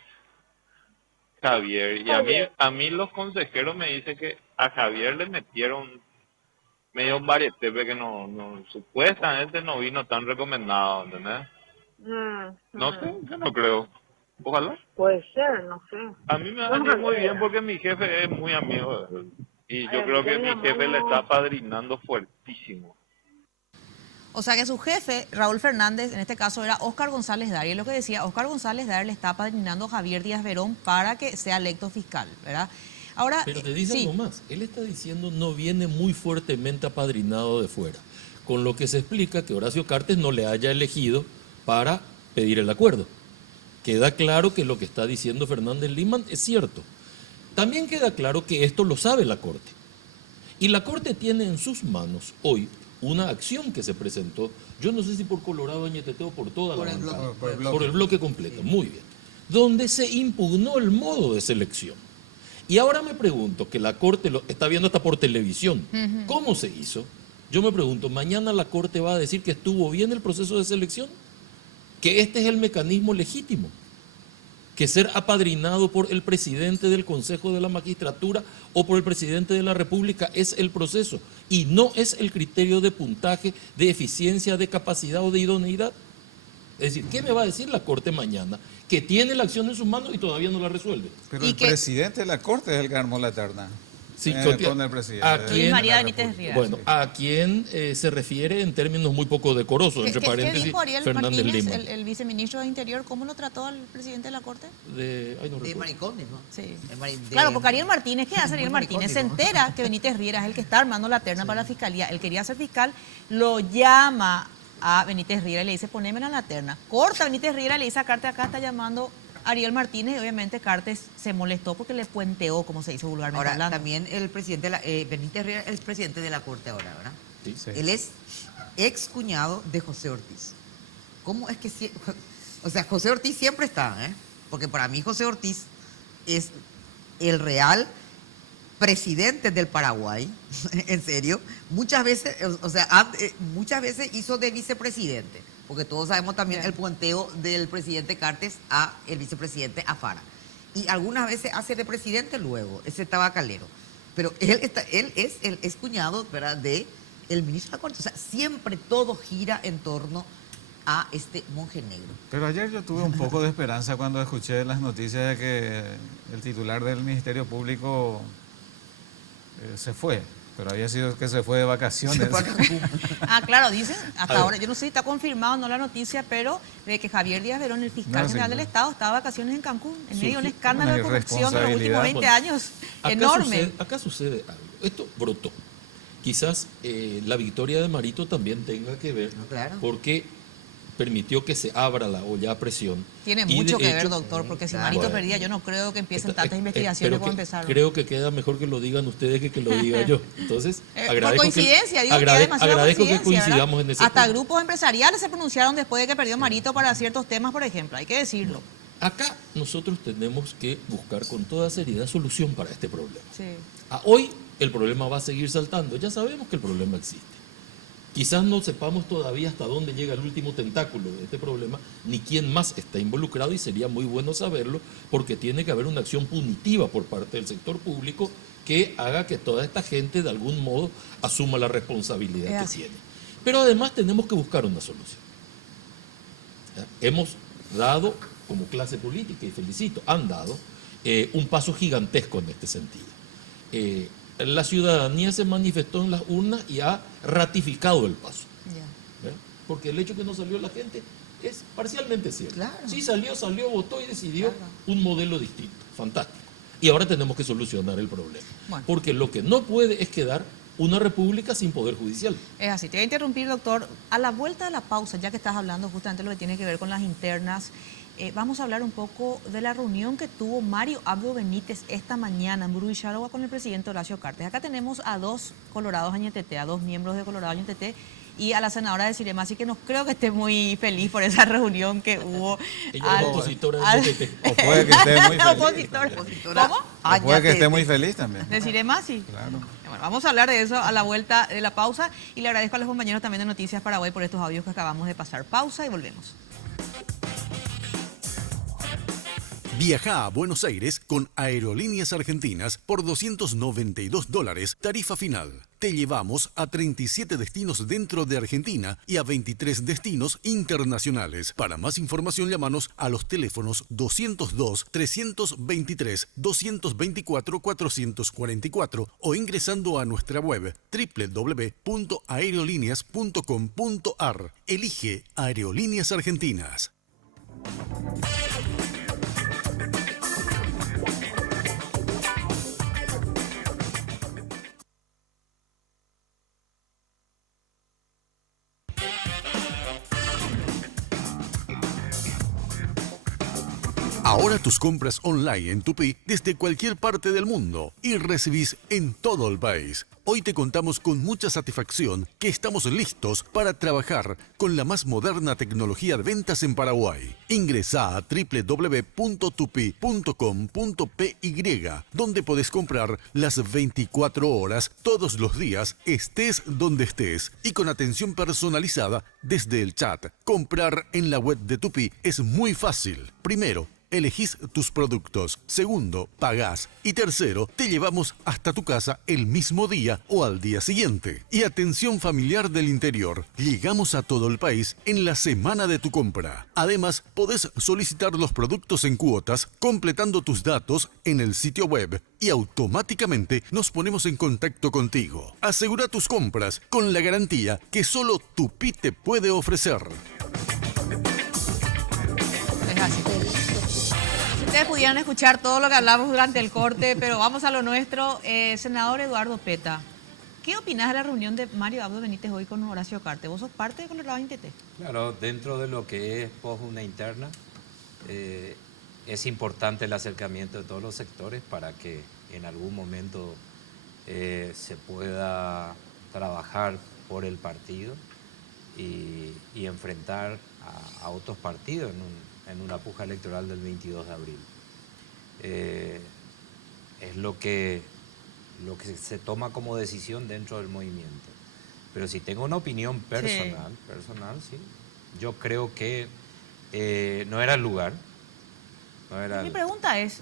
Javier. Y a mí los consejeros me dicen que a Javier le metieron medio un barete, porque no supuestamente no vino tan recomendado, ¿entendés? No sé, yo no creo. Ojalá. Puede ser, no sé. A mí me va a venir muy bien porque mi jefe es muy amigo de él. Y yo creo que mi jefe le está apadrinando fuertísimo. O sea que su jefe, Raúl Fernández, en este caso era Óscar González Dar. Y es lo que decía, Óscar González Dar le está apadrinando a Javier Díaz Verón para que sea electo fiscal, ¿verdad? Ahora, pero te dice algo más. Él está diciendo no viene muy fuertemente apadrinado de fuera. Con lo que se explica que Horacio Cartes no le haya elegido para pedir el acuerdo. Queda claro que lo que está diciendo Fernández Liman es cierto. También queda claro que esto lo sabe la Corte. Y la Corte tiene en sus manos hoy una acción que se presentó, yo no sé si por Colorado, Añetete o por toda la bancada, por el bloque completo, muy bien, donde se impugnó el modo de selección. Y ahora me pregunto, que la Corte lo está viendo hasta por televisión, ¿cómo se hizo? Yo me pregunto, ¿mañana la Corte va a decir que estuvo bien el proceso de selección? Que este es el mecanismo legítimo, que ser apadrinado por el presidente del Consejo de la Magistratura o por el presidente de la República es el proceso y no es el criterio de puntaje, de eficiencia, de capacidad o de idoneidad. Es decir, ¿qué me va a decir la Corte mañana? Que tiene la acción en sus manos y todavía no la resuelve. Pero el presidente de la Corte es el que armó la terna. Sí, con el presidente. ¿A quién, María Benítez Riera. Bueno, ¿a quién se refiere en términos muy poco decorosos, entre paréntesis, ¿Qué dijo Ariel Fernández Martínez, Lima? el viceministro de Interior, cómo lo trató al presidente de la Corte? De maricones, ¿no? Sí. Claro, porque Ariel Martínez, ¿qué hace Ariel Martínez? Se entera que Benítez Riera es el que está armando la terna para la fiscalía. Él quería ser fiscal, lo llama a Benítez Riera y le dice, ponémela en la terna. Corta Benítez Riera, le dice a Cartes, acá está llamando Ariel Martínez, y obviamente Cartes se molestó porque le puenteó, como se hizo vulgarmente hablando. Ahora, también el presidente, Benítez Riera es el presidente de la Corte ahora, ¿verdad? Sí. Él es ex cuñado de José Ortiz. ¿Cómo es que o sea, José Ortiz siempre está, ¿eh? Porque para mí José Ortiz es el real presidente del Paraguay, en serio. Muchas veces, muchas veces hizo de vicepresidente. Porque todos sabemos también el puenteo del presidente Cartes a el vicepresidente Afara. Y algunas veces hace de presidente luego, ese tabacalero. Pero él es el excuñado, ¿verdad?, de el ministro de la Corte. O sea, siempre todo gira en torno a este monje negro. Pero ayer yo tuve un poco de esperanza cuando escuché las noticias de que el titular del Ministerio Público se fue, pero había sido que se fue de vacaciones. Ah, claro, dicen, hasta ahora, yo no sé si está confirmado o no la noticia, pero de que Javier Díaz Verón, el fiscal general del Estado, estaba de vacaciones en Cancún, en medio de un escándalo de corrupción de los últimos 20 años, enorme. Acá sucede algo. Esto brotó. Quizás la victoria de Marito también tenga que ver, porque permitió que se abra la olla a presión. Tiene mucho que ver, doctor, porque si Marito perdía, yo no creo que empiecen tantas investigaciones como empezaron. Creo que queda mejor que lo digan ustedes que lo diga yo. Entonces, por coincidencia, agradezco que coincidamos en ese Hasta punto. grupos empresariales se pronunciaron después de que perdió Marito para ciertos temas, por ejemplo, hay que decirlo. Acá nosotros tenemos que buscar con toda seriedad solución para este problema. Sí. Hoy el problema va a seguir saltando, ya sabemos que el problema existe. Quizás no sepamos todavía hasta dónde llega el último tentáculo de este problema, ni quién más está involucrado, y sería muy bueno saberlo, porque tiene que haber una acción punitiva por parte del sector público que haga que toda esta gente de algún modo asuma la responsabilidad que tiene. Pero además tenemos que buscar una solución. Hemos dado, como clase política, y felicito, han dado un paso gigantesco en este sentido. La ciudadanía se manifestó en las urnas y ha ratificado el paso. Porque el hecho que no salió la gente es parcialmente cierto. Sí salió, votó y decidió un modelo distinto. Fantástico. Y ahora tenemos que solucionar el problema. Porque lo que no puede es quedar una república sin poder judicial. Es así. Te voy a interrumpir, doctor. A la vuelta de la pausa, ya que estás hablando justamente lo que tiene que ver con las internas, vamos a hablar un poco de la reunión que tuvo Mario Abdo Benítez esta mañana en Burubicharagua con el presidente Horacio Cartes. Acá tenemos a dos colorados Añetete, a dos miembros de Colorado Añetete y a la senadora de Cirema, así que no creo que esté muy feliz por esa reunión que hubo. Ella es opositora de Añetete. O puede que esté muy feliz. ¿Cómo? O puede que esté muy feliz también. ¿De Cirema? Sí. Claro. Bueno, vamos a hablar de eso a la vuelta de la pausa y le agradezco a los compañeros también de Noticias Paraguay por estos audios que acabamos de pasar. Pausa y volvemos. Viaja a Buenos Aires con Aerolíneas Argentinas por $292, tarifa final. Te llevamos a 37 destinos dentro de Argentina y a 23 destinos internacionales. Para más información, llámanos a los teléfonos 202-323-224-444 o ingresando a nuestra web www.aerolíneas.com.ar. Elige Aerolíneas Argentinas. Ahora tus compras online en Tupi desde cualquier parte del mundo y recibís en todo el país. Hoy te contamos con mucha satisfacción que estamos listos para trabajar con la más moderna tecnología de ventas en Paraguay. Ingresa a www.tupi.com.py, donde podés comprar las 24 horas todos los días, estés donde estés y con atención personalizada desde el chat. Comprar en la web de Tupi es muy fácil. Primero, elegís tus productos. Segundo, pagás. Y tercero, te llevamos hasta tu casa el mismo día o al día siguiente. Y atención familiar del interior. Llegamos a todo el país en la semana de tu compra. Además, podés solicitar los productos en cuotas completando tus datos en el sitio web y automáticamente nos ponemos en contacto contigo. Asegura tus compras con la garantía que solo Tupi te puede ofrecer. Es así. Ustedes pudieran escuchar todo lo que hablamos durante el corte, pero vamos a lo nuestro. Senador Eduardo Peta, ¿qué opinás de la reunión de Mario Abdo Benítez hoy con Horacio Cartes? ¿Vos sos parte de Colorado Añetete? Claro, dentro de lo que es una interna, es importante el acercamiento de todos los sectores para que en algún momento se pueda trabajar por el partido y enfrentar a otros partidos en una puja electoral del 22 de abril. Es lo que se toma como decisión dentro del movimiento. Pero si tengo una opinión personal, sí, yo creo que no era el lugar. Mi pregunta es,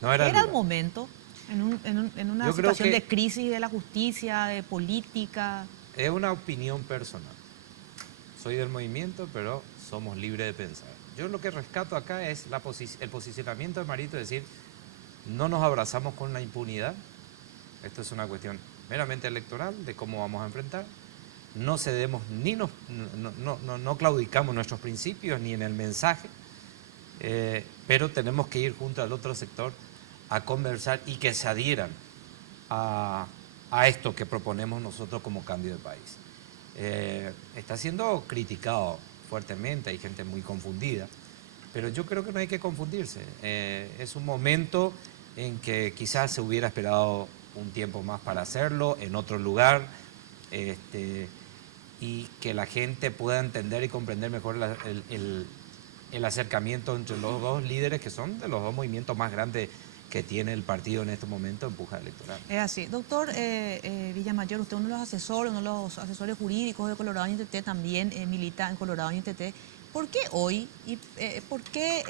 no ¿era el momento en una situación de crisis de la justicia, de política? Es una opinión personal. soy del movimiento, pero somos libres de pensar. Yo lo que rescato acá es el posicionamiento de Marito, es decir, no nos abrazamos con la impunidad. Esto es una cuestión meramente electoral de cómo vamos a enfrentar. No cedemos ni no claudicamos nuestros principios ni en el mensaje, pero tenemos que ir junto al otro sector a conversar y que se adhieran a esto que proponemos nosotros como cambio de país. Está siendo criticado fuertemente, hay gente muy confundida, pero yo creo que no hay que confundirse. Es un momento en que quizás se hubiera esperado un tiempo más para hacerlo, en otro lugar, y que la gente pueda entender y comprender mejor el acercamiento entre los dos líderes, que son de los dos movimientos más grandes que tiene el partido en este momento en puja electoral. Es así. Doctor Villamayor, usted uno de los asesores jurídicos de Colorado INTT, también milita en Colorado INTT. ¿Por qué hoy y por qué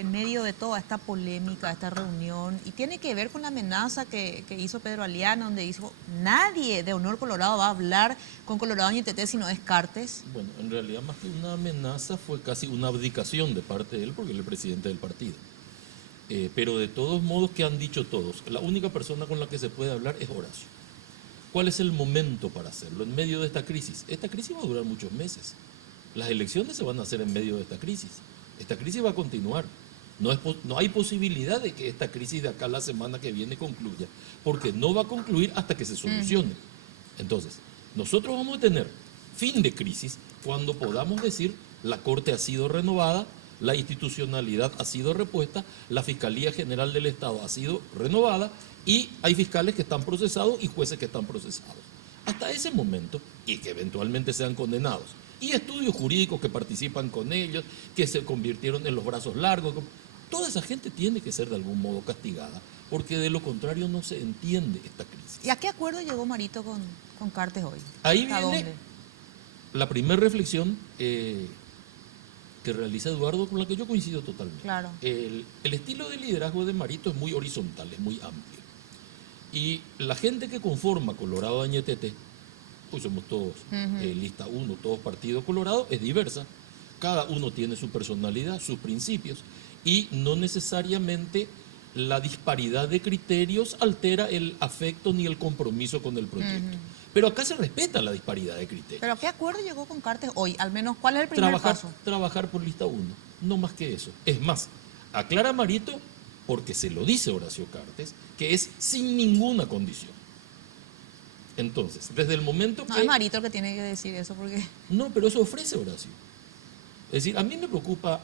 en medio de toda esta polémica, esta reunión, y tiene que ver con la amenaza que hizo Pedro Aliana, donde dijo nadie de Honor Colorado va a hablar con Colorado INTT si no es Cartes? Bueno, en realidad más que una amenaza fue casi una abdicación de parte de él, porque él es el presidente del partido. Pero de todos modos, ¿qué han dicho todos? La única persona con la que se puede hablar es Horacio. ¿Cuál es el momento para hacerlo en medio de esta crisis? Esta crisis va a durar muchos meses. Las elecciones se van a hacer en medio de esta crisis. Esta crisis va a continuar. No hay posibilidad de que esta crisis de acá la semana que viene concluya, porque no va a concluir hasta que se solucione. Entonces, nosotros vamos a tener fin de crisis cuando podamos decir la Corte ha sido renovada, la institucionalidad ha sido repuesta, la Fiscalía General del Estado ha sido renovada y hay fiscales que están procesados y jueces que están procesados. Hasta ese momento, y que eventualmente sean condenados, y estudios jurídicos que participan con ellos, que se convirtieron en los brazos largos, toda esa gente tiene que ser de algún modo castigada, porque de lo contrario no se entiende esta crisis. ¿Y a qué acuerdo llegó Marito con Cartes hoy? Ahí viene la primera reflexión que realiza Eduardo, con la que yo coincido totalmente. Claro. El estilo de liderazgo de Marito es muy horizontal, es muy amplio. Y la gente que conforma Colorado INTT, pues somos todos lista 1, todos partidos colorados, es diversa. Cada uno tiene su personalidad, sus principios, y no necesariamente la disparidad de criterios altera el afecto ni el compromiso con el proyecto. Pero acá se respeta la disparidad de criterios. ¿Pero a qué acuerdo llegó con Cartes hoy? Al menos, ¿cuál es el primer paso? Trabajar por lista 1, no más que eso. Es más, aclara Marito, porque se lo dice Horacio Cartes, que es sin ninguna condición. Entonces, desde el momento que... No, es Marito el que tiene que decir eso, porque... No, pero eso ofrece Horacio. Es decir, a mí me preocupa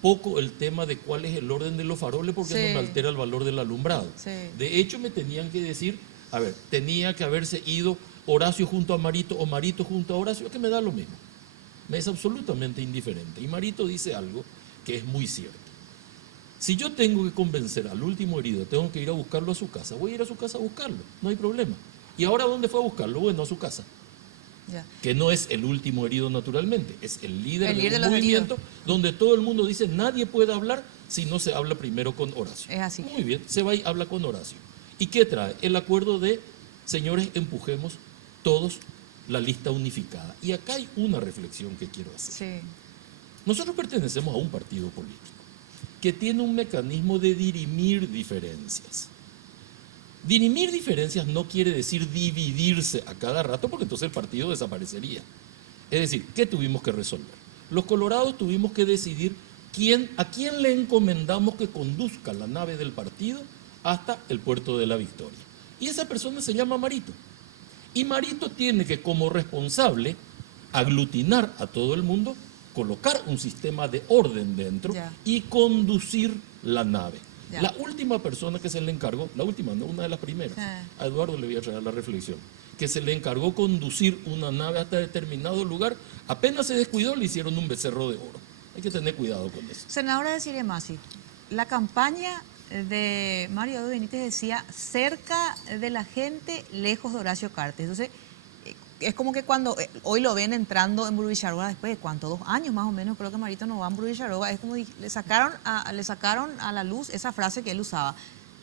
poco el tema de cuál es el orden de los faroles, porque no me altera el valor del alumbrado. Sí. De hecho, me tenían que decir, a ver, tenía que haberse ido Horacio junto a Marito o Marito junto a Horacio, que me da lo mismo. Me es absolutamente indiferente. Y Marito dice algo que es muy cierto. Si yo tengo que convencer al último herido, tengo que ir a buscarlo a su casa, voy a ir a su casa a buscarlo, no hay problema. ¿Y ahora dónde fue a buscarlo? Bueno, a su casa. Ya. Que no es el último herido naturalmente, es el líder de un los movimiento heridos, donde todo el mundo dice nadie puede hablar si no se habla primero con Horacio. Es así. Muy bien, se va y habla con Horacio. ¿Y qué trae? El acuerdo de, señores, empujemos todos la lista unificada. Y acá hay una reflexión que quiero hacer. Sí. Nosotros pertenecemos a un partido político que tiene un mecanismo de dirimir diferencias. Dirimir diferencias no quiere decir dividirse a cada rato, porque entonces el partido desaparecería. Es decir, ¿qué tuvimos que resolver? Los colorados tuvimos que decidir a quién le encomendamos que conduzca la nave del partido hasta el puerto de la Victoria. Y esa persona se llama Marito. Y Marito tiene que, como responsable, aglutinar a todo el mundo, colocar un sistema de orden dentro y conducir la nave. Ya. La última persona que se le encargó, la última, no una de las primeras, a Eduardo le voy a traer la reflexión, que se le encargó conducir una nave hasta determinado lugar, apenas se descuidó, le hicieron un becerro de oro. Hay que tener cuidado con eso. Senadora de Ciremasi, la campaña de Mario Benítez decía cerca de la gente, lejos de Horacio Cartes. Entonces, es como que cuando hoy lo ven entrando en Burubicharroga, después de ¿cuánto? 2 años más o menos, creo que Marito no va en Burubicharroga, es como le sacaron a la luz esa frase que él usaba,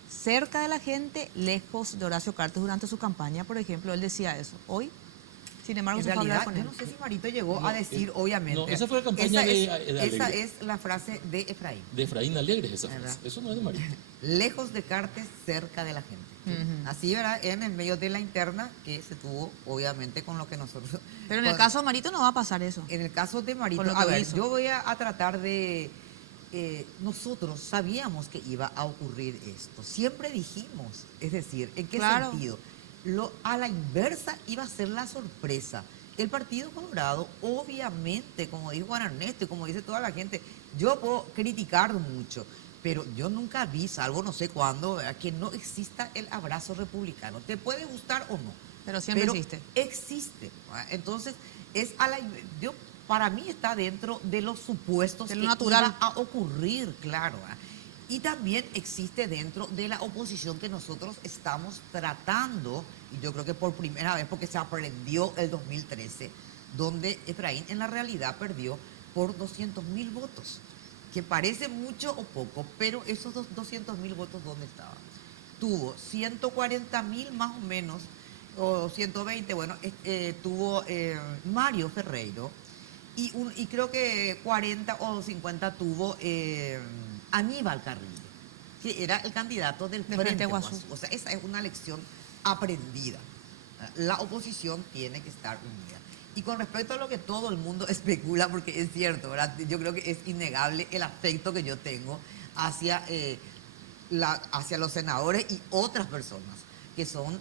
cerca de la gente, lejos de Horacio Cartes. Durante su campaña, por ejemplo, él decía eso. Hoy, Sin embargo, En se fue a hablar realidad, con yo él. no sé si Marito llegó a decir, obviamente. no, esa fue la campaña de esa Alegre. es la frase de Efraín. De Efraín Alegre esa ¿Verdad? frase. Eso no es de Marito. Lejos de Cartes, cerca de la gente. Así era en el medio de la interna que se tuvo, obviamente, con lo que nosotros... Pero en el caso de Marito no va a pasar eso. En el caso de Marito, Con lo que a ver, hizo. yo voy a tratar de... nosotros sabíamos que iba a ocurrir esto. Siempre dijimos, es decir, ¿en qué Claro. sentido? A la inversa iba a ser la sorpresa. El Partido Colorado, obviamente, como dijo Juan Ernesto y como dice toda la gente, yo puedo criticar mucho, pero yo nunca vi, salvo no sé cuándo, ¿verdad?, que no exista el abrazo republicano. ¿Te puede gustar o no? Pero siempre existe. Existe. ¿Verdad? Entonces, para mí está dentro de los supuestos De lo que natural. iba a ocurrir, claro. ¿verdad? Y también existe dentro de la oposición que nosotros estamos tratando, y yo creo que por primera vez, porque se aprendió el 2013, donde Efraín en la realidad perdió por 200.000 votos, que parece mucho o poco, pero esos 200.000 votos, ¿dónde estaban? Tuvo 140.000 más o menos, o 120, bueno, tuvo Mario Ferreiro, y creo que 40 o 50 tuvo Aníbal Carrillo, que era el candidato del Frente Guazú. O sea, esa es una lección aprendida. La oposición tiene que estar unida. Y con respecto a lo que todo el mundo especula, porque es cierto, ¿verdad? Yo creo que es innegable el afecto que yo tengo hacia, hacia los senadores y otras personas que son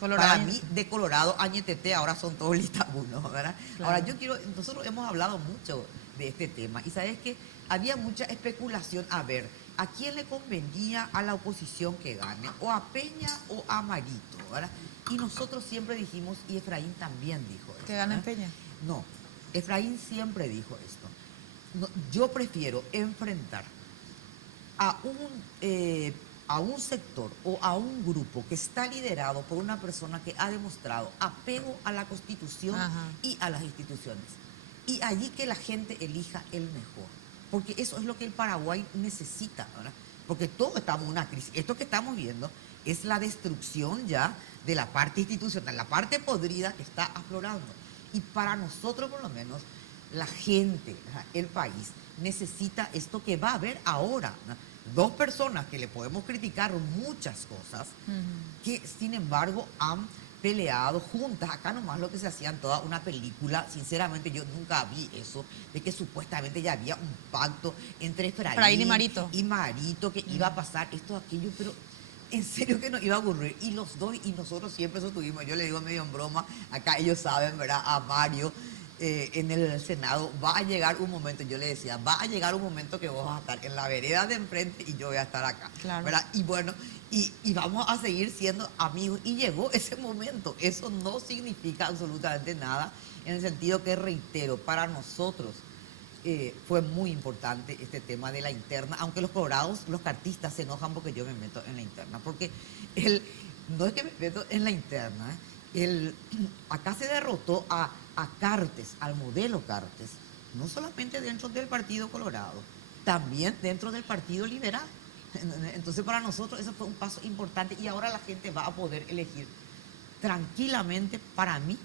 para mí, de Colorado, Añetete, ahora son todos listabunos, ¿verdad? Claro. Ahora, nosotros hemos hablado mucho de este tema y sabes que había mucha especulación a ver a quién le convenía a la oposición que gane, o a Peña o a Marito, ¿verdad? Y nosotros siempre dijimos, y Efraín también dijo esto. Que gane ¿verdad? Peña. No, Efraín siempre dijo esto. No, yo prefiero enfrentar a un sector o a un grupo que está liderado por una persona que ha demostrado apego a la Constitución y a las instituciones. Y allí que la gente elija el mejor. Porque eso es lo que el Paraguay necesita, ¿verdad? Porque todos estamos en una crisis. Esto que estamos viendo es la destrucción ya de la parte institucional, la parte podrida que está aflorando. Y para nosotros, por lo menos, la gente, ¿verdad?, el país, necesita esto que va a haber ahora, ¿verdad? Dos personas que le podemos criticar muchas cosas, que sin embargo han peleado juntas. Acá nomás lo que se hacía en toda una película, sinceramente yo nunca vi eso, de que supuestamente ya había un pacto entre Efraín y Marito, que iba a pasar esto, aquello, pero en serio que no iba a ocurrir. Y los dos, y nosotros siempre sostuvimos, yo le digo medio en broma, acá ellos saben, ¿verdad?, a Mario, en el Senado, va a llegar un momento, yo le decía, va a llegar un momento que vos vas a estar en la vereda de enfrente y yo voy a estar acá, Claro. ¿verdad? Y bueno, y vamos a seguir siendo amigos. Y llegó ese momento. Eso no significa absolutamente nada, en el sentido que, reitero, para nosotros fue muy importante este tema de la interna, aunque los colorados, los cartistas se enojan porque yo me meto en la interna, porque no es que me meto en la interna, acá se derrotó a Cartes, al modelo Cartes, no solamente dentro del Partido Colorado, también dentro del Partido Liberal. Entonces, para nosotros eso fue un paso importante y ahora la gente va a poder elegir tranquilamente, para mí,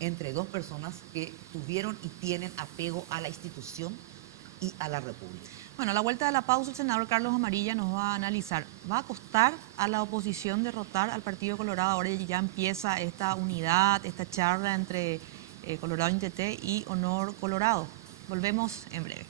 entre dos personas que tuvieron y tienen apego a la institución y a la República. Bueno, a la vuelta de la pausa, el senador Carlos Amarilla nos va a analizar. ¿Va a costar a la oposición derrotar al Partido Colorado? Ahora ya empieza esta unidad, esta charla entre Colorado Añetete y Honor Colorado. Volvemos en breve.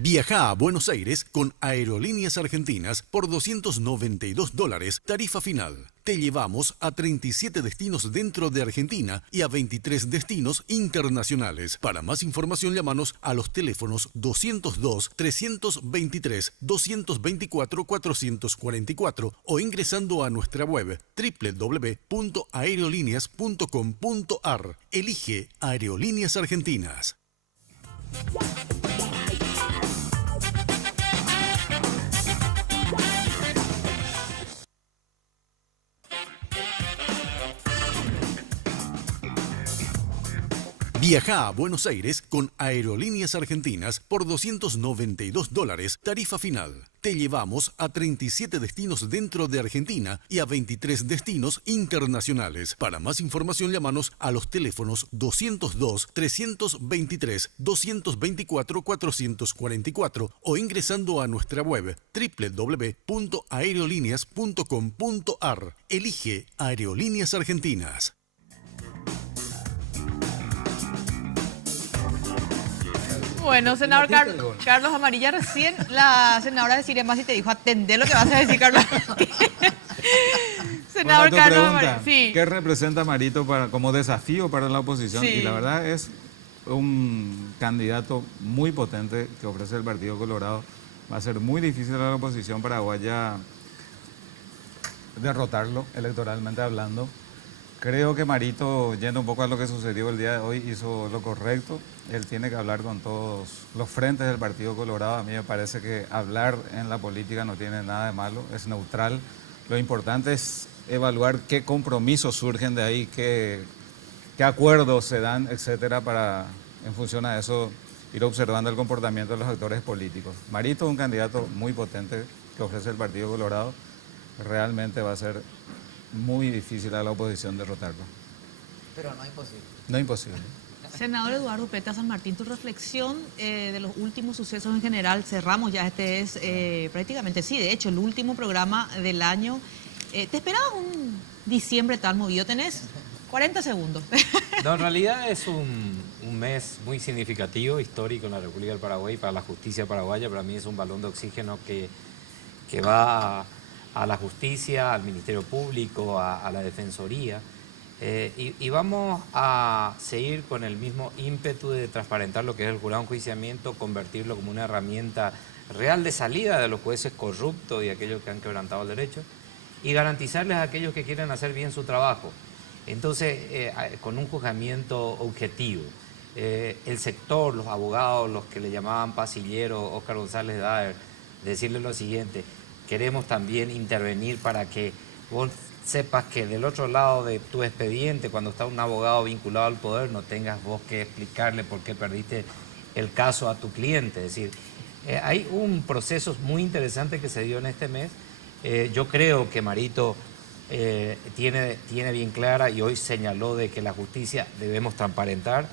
Viaja a Buenos Aires con Aerolíneas Argentinas por $292, tarifa final. Te llevamos a 37 destinos dentro de Argentina y a 23 destinos internacionales. Para más información, llámanos a los teléfonos 202-323-224-444 o ingresando a nuestra web www.aerolíneas.com.ar. Elige Aerolíneas Argentinas. Viaja a Buenos Aires con Aerolíneas Argentinas por $292, tarifa final. Te llevamos a 37 destinos dentro de Argentina y a 23 destinos internacionales. Para más información, llámanos a los teléfonos 202-323-224-444 o ingresando a nuestra web www.aerolíneas.com.ar. Elige Aerolíneas Argentinas. Bueno, senador Carlos Amarilla, recién la senadora de Siremasi te dijo, atendé lo que vas a decir, Carlos. Senador Bueno, Carlos pregunta, Amarilla. Sí. ¿qué representa Marito como desafío para la oposición? Sí. Y la verdad es un candidato muy potente que ofrece el Partido Colorado. Va a ser muy difícil a la oposición paraguaya derrotarlo, electoralmente hablando. Creo que Marito, yendo un poco a lo que sucedió el día de hoy, hizo lo correcto. Él tiene que hablar con todos los frentes del Partido Colorado. A mí me parece que hablar en la política no tiene nada de malo, es neutral. Lo importante es evaluar qué compromisos surgen de ahí, qué acuerdos se dan, etcétera, para, en función a eso, ir observando el comportamiento de los actores políticos. Marito es un candidato muy potente que ofrece el Partido Colorado. Realmente va a ser muy difícil a la oposición derrotarlo. Pero no imposible. No imposible. Senador Eduardo Peta San Martín, tu reflexión de los últimos sucesos en general. Cerramos ya, este es prácticamente, sí, de hecho, el último programa del año. ¿Te esperabas un diciembre tan movido? Tenés 40 segundos. No, en realidad es un mes muy significativo, histórico en la República del Paraguay, para la justicia paraguaya. Para mí es un balón de oxígeno que va a la justicia, al Ministerio Público, a la Defensoría. Y vamos a seguir con el mismo ímpetu de transparentar lo que es el jurado de enjuiciamiento, convertirlo como una herramienta real de salida de los jueces corruptos y aquellos que han quebrantado el derecho, y garantizarles a aquellos que quieren hacer bien su trabajo. Entonces, con un juzgamiento objetivo. El sector, los abogados, los que le llamaban pasillero, Óscar González Daer, decirle lo siguiente: queremos también intervenir para que vos sepas que del otro lado de tu expediente, cuando está un abogado vinculado al poder, no tengas vos que explicarle por qué perdiste el caso a tu cliente. Es decir, hay un proceso muy interesante que se dio en este mes. Yo creo que Marito tiene bien clara, y hoy señaló de que la justicia debemos transparentar.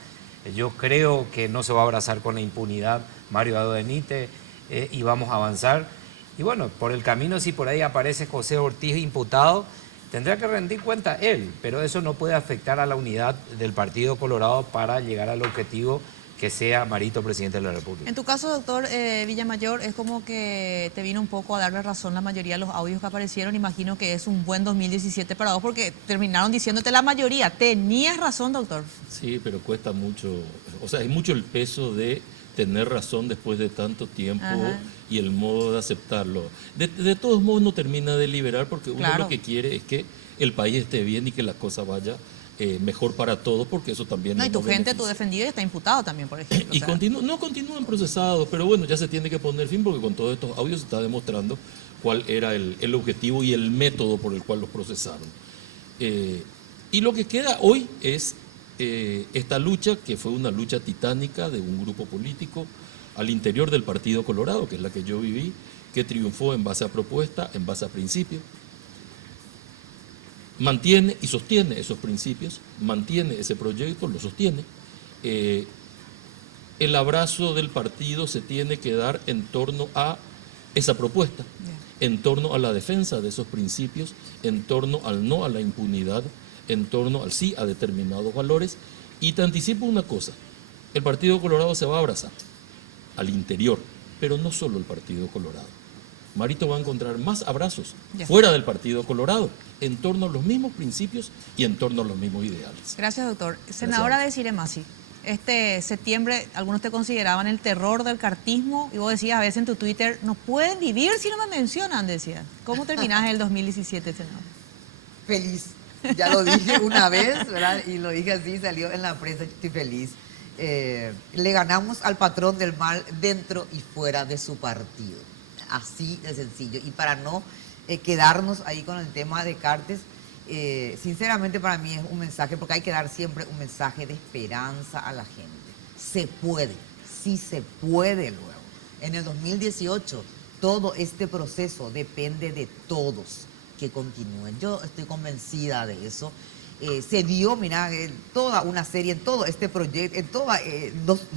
Yo creo que no se va a abrazar con la impunidad Mario Abdo Benítez, y vamos a avanzar. Y bueno, por el camino, si por ahí aparece José Ortiz imputado, tendrá que rendir cuenta él, pero eso no puede afectar a la unidad del Partido Colorado para llegar al objetivo que sea Marito presidente de la República. En tu caso, doctor Villamayor, es como que te vino un poco a darle razón la mayoría de los audios que aparecieron. Imagino que es un buen 2017 para vos, porque terminaron diciéndote la mayoría. Tenías razón, doctor. Sí, pero cuesta mucho, o sea, es mucho el peso de tener razón después de tanto tiempo. Ajá. Y el modo de aceptarlo. De todos modos no termina de liberar, porque uno lo que quiere es que el país esté bien y que la cosa vaya mejor para todos, porque eso también... No, y tu gente, tu defendido, está imputado también, por ejemplo. Y continúan procesados, pero bueno, ya se tiene que poner fin, porque con todos estos audios se está demostrando cuál era el objetivo y el método por el cual los procesaron. Y lo que queda hoy es esta lucha, que fue una lucha titánica de un grupo político al interior del Partido Colorado, que es la que yo viví, que triunfó en base a propuesta, en base a principios, mantiene y sostiene esos principios, mantiene ese proyecto, lo sostiene. El abrazo del partido se tiene que dar en torno a esa propuesta, en torno a la defensa de esos principios, en torno al no a la impunidad, en torno al sí a determinados valores. Y te anticipo una cosa: el Partido Colorado se va a abrazar al interior, pero no solo el Partido Colorado. Marito va a encontrar más abrazos fuera del Partido Colorado, en torno a los mismos principios y en torno a los mismos ideales. Gracias, doctor. Senadora de Siremasi, este septiembre algunos te consideraban el terror del cartismo, y vos decías a veces en tu Twitter: no pueden vivir si no me mencionan, decías. ¿Cómo terminás el 2017, senador? Feliz. Ya lo dije una vez, ¿verdad? Y lo dije así, salió en la prensa, estoy feliz. Le ganamos al patrón del mal dentro y fuera de su partido. Así de sencillo. Y para no quedarnos ahí con el tema de Cartes, Sinceramente para mí es un mensaje, porque hay que dar siempre un mensaje de esperanza a la gente. Se puede, sí se puede luego. En el 2018 todo este proceso depende de todos que continúen. Yo estoy convencida de eso. Se dio, mira, toda una serie, en todo este proyecto, en toda,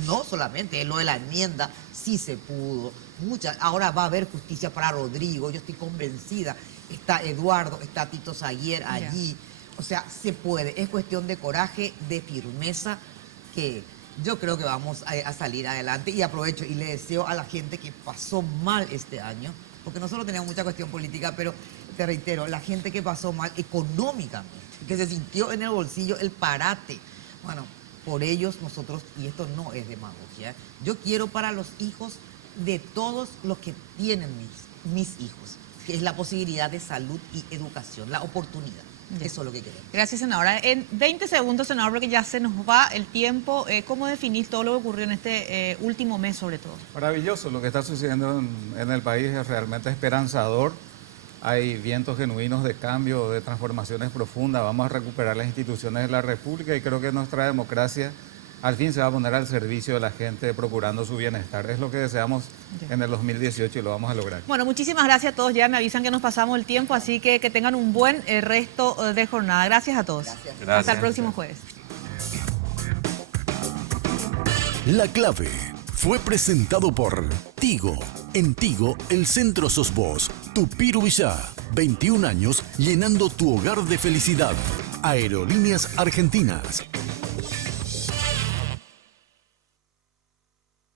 no solamente en lo de la enmienda, sí se pudo. Ahora va a haber justicia para Rodrigo, yo estoy convencida. Está Eduardo, está Tito Saguier allí. O sea, se puede. Es cuestión de coraje, de firmeza, que yo creo que vamos a salir adelante. Y aprovecho y le deseo a la gente que pasó mal este año, porque nosotros tenemos mucha cuestión política, pero te reitero, la gente que pasó mal económicamente, que se sintió en el bolsillo el parate. Bueno, por ellos nosotros, y esto no es demagogia, yo quiero para los hijos de todos los que tienen mis hijos, que es la posibilidad de salud y educación, la oportunidad. Eso es lo que queremos. Gracias, senadora. En 20 segundos, senador, porque ya se nos va el tiempo, ¿cómo definís todo lo que ocurrió en este último mes sobre todo? Maravilloso, lo que está sucediendo en el país es realmente esperanzador. Hay vientos genuinos de cambio, de transformaciones profundas. Vamos a recuperar las instituciones de la República y creo que nuestra democracia al fin se va a poner al servicio de la gente procurando su bienestar. Es lo que deseamos en el 2018 y lo vamos a lograr. Bueno, muchísimas gracias a todos. Ya me avisan que nos pasamos el tiempo, así que tengan un buen resto de jornada. Gracias a todos. Gracias. Hasta el próximo jueves. La Clave fue presentado por Tigo. En Tigo, el centro sos vos. Tupiru Villá, 21 años llenando tu hogar de felicidad. Aerolíneas Argentinas.